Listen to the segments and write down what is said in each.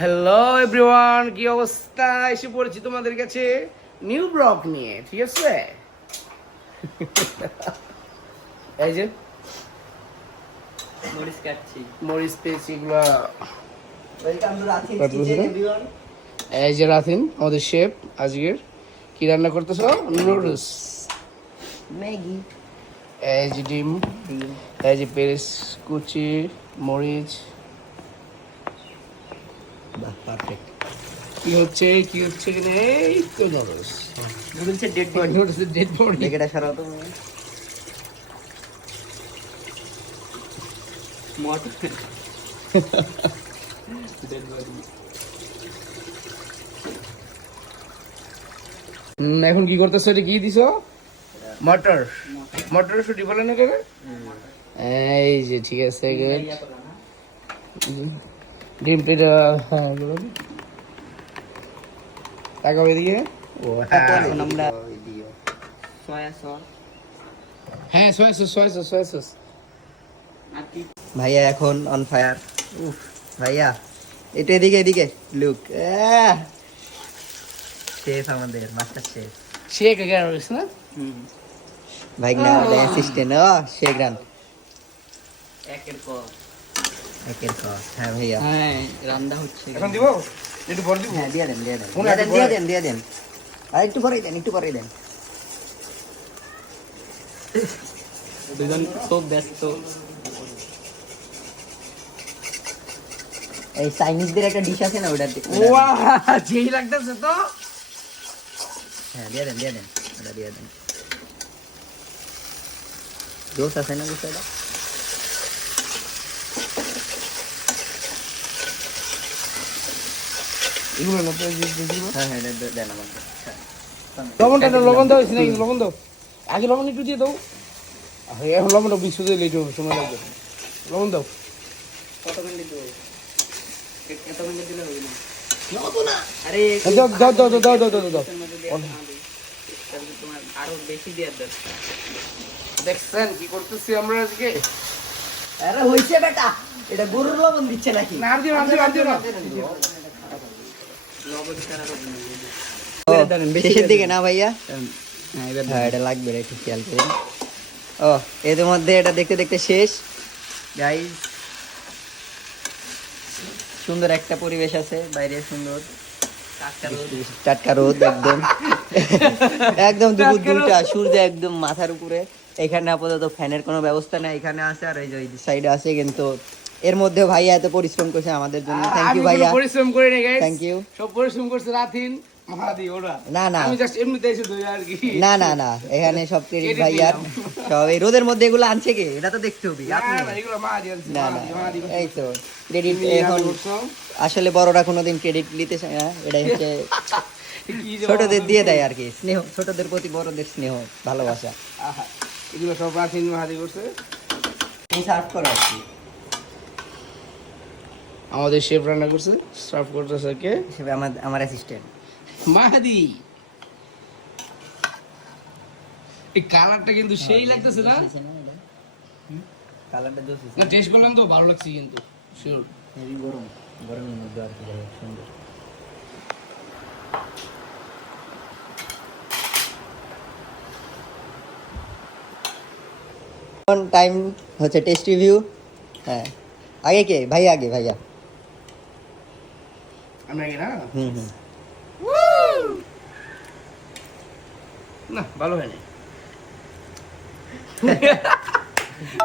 Hello everyone, কি অবস্থা? এসে পড়েছি তোমাদের কাছে নিউ ব্লগ নিয়ে, ঠিক আছে? এই যে মরিচ পেয়েছি এগুলা। এই যে রাথিন আমাদের শেফ আজকের কি রান্না করতেছ? নুডলস, ম্যাগি, এই যে ডিম, এই যে পেঁয়াজ কুচি, মরিচ। বাহ পারফেক্ট। কি হচ্ছে কিনে এই তো নুডলস, নুডলসের ডেড নুডলসের ডেড বডি। লেগেটা সরাও তো এখন কি করতেছো? এটা কি দিছো? মটর, মটরশুটি বলে না কেন? এই যে ঠিক আছে, গুড। ডিম পেটা, হ্যাঁ টাকা বেরিয়ে। ও এখন আমরা সয়া সস। হ্যাঁ সয়া সস। ভাইয়া এখন অন ফায়ার। উফ ভাইয়া এটা এদিকে লুক, শেফ আমাদের মাস্টার শেফ। শেক কেন রয়েছে না? ভাইগনা অ্যাসিস্ট্যান্ট শেখ রান একের কর। হ্যাঁ ভাইয়া, হ্যাঁ রান্না হচ্ছে। এখন দিব, একটু পরে দিব। হ্যাঁ দিয়ে দেন আর একটু পরে দেন। দুজন খুব ব্যস্ত। এই চাইনিজদের একটা ডিশ আছে না, ওটা ওয়াও যেই লাগতেছে তো। হ্যাঁ দিয়ে দেন ওটা দিয়ে দেন। জোস আছে না বিষয়টা? এগুলো না তো, হ্যাঁ এটা দেন আমাকে। লবণ দাও, নাকি লবণ দাও, আগে লবণ একটু দিয়ে দাও। এখন লবণটা বিশুদ্ধ লেট হবে, সময় লাগবে। লবণ দাও। কত মিনিট দেবো? এত মিনিট দিলে হবে না। আরে দাও। তোমার আরো বেশি দিয়ে দেন। দেখছেন কি করতেছি আমরা আজকে? আরে হইছে বেটা, এটা গরুর লবণ দিচ্ছে নাকি? না আর দিও না। শেষের দিকে না ভাইয়া? হ্যাঁ এটা লাগবে, একটু খেয়াল করুন। ও এদের মধ্যে এটা দেখতে দেখতে শেষ গাইস। সুন্দর একটা পরিবেশ আছে বাইরে, সুন্দর টাটকা রোদ একদম একদম দুপুর 2টা, সূর্য একদম মাথার উপরে। এখানে আপাতত ফ্যানের কোনো ব্যবস্থা নেই, এখানে আছে আর এই যে সাইডে আছে, কিন্তু এর মধ্যে ভাইয়া এত পরিশ্রম করছে আমাদের জন্য। থ্যাংক ইউ ভাইয়া। পরিশ্রম করে নাই গাইস, থ্যাংক ইউ। সব পরিশ্রম করছে রাথিন মাহাদি ওরা। না আমি জাস্ট এমনিতে এসে দই আর কি। না এখানে সব ক্রেডিট ভাইয়ার। সব এই রোদের মধ্যে এগুলো আনছে কে? এটা তো দেখতে হবে আপনি। এগুলো মাহাদি আনছে, না মাহাদি। এই তো ক্রেডিট। এখন আসলে বড়রা কোনোদিন ক্রেডিট নিতে চায় না, এটাই হচ্ছে ছোটদের দিয়ে দেয় আর কি, স্নেহ, ছোটদের প্রতি বড়দের স্নেহ ভালোবাসা। এগুলো সব রাথিন মাহাদি করছে। এই সার্ভ করো আর কি। আমাদের শেফ রান্না করছে, সার্ভ করতেছে কে? হিসেবে আমার অ্যাসিস্ট্যান্ট মাহাদি। এই কালারটা কিন্তু সেই লাগতেছে না? কালারটা জোস না টেস্ট করলাম তো ভালো লাগছে কিন্তু শিওর। হেভি গরমের মধ্যে আর কি, সুন্দর। টাইম হচ্ছে টেস্ট রিভিউ। হ্যাঁ আগে কে? ভাইয়া ভাইয়া। আমি আগে না? হুম না ভালো হয়নি।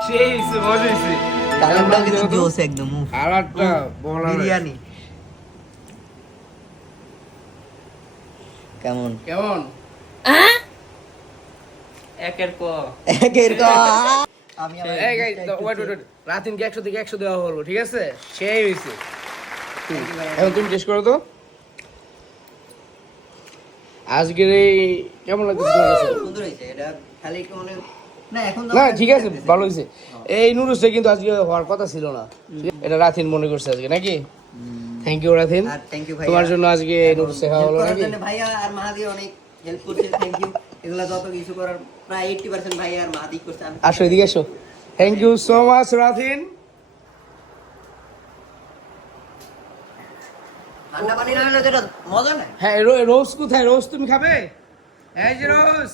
সেই মজা হয়েছে। কালারটাও কিন্তু জোস একদম। কালারটা বিরিয়ানি কেমন একের ক আমি রাতিনকে 100 থেকে 100 দেওয়া হলো, ঠিক আছে? সেই হয়েছে। এখন তুমি টেস্ট করো তো আজকের এই কেমন লাগছে তোমার কাছে? সুন্দর হয়েছে এটা, খালি একটু মনে না এখন না ঠিক আছে, ভালো হয়েছে। এই নুডলসটা কিন্তু আজকে হওয়ার কথা ছিল না, এটা রাথিন মনে করছে আজকে নাকি? থ্যাংক ইউ রাথিন, থ্যাংক ইউ ভাই, তোমার জন্য আজকে নুডলস খাওয়া হলো নাকি? ভাইয়া আর মাহাদি অনেক হেল্প করছে, থ্যাংক ইউ। এগুলা যত কিছু করার প্রায় 80% ভাইয়া আর মাহাদি করছে। আসো এদিকে আসো। Thank you so much Rathin. ঠান্ডা পানি না হলে তো এটা মজা নাই। হ্যাঁ রোজ কোথায়? রোজ তুমি খাবে? এই যে রোজ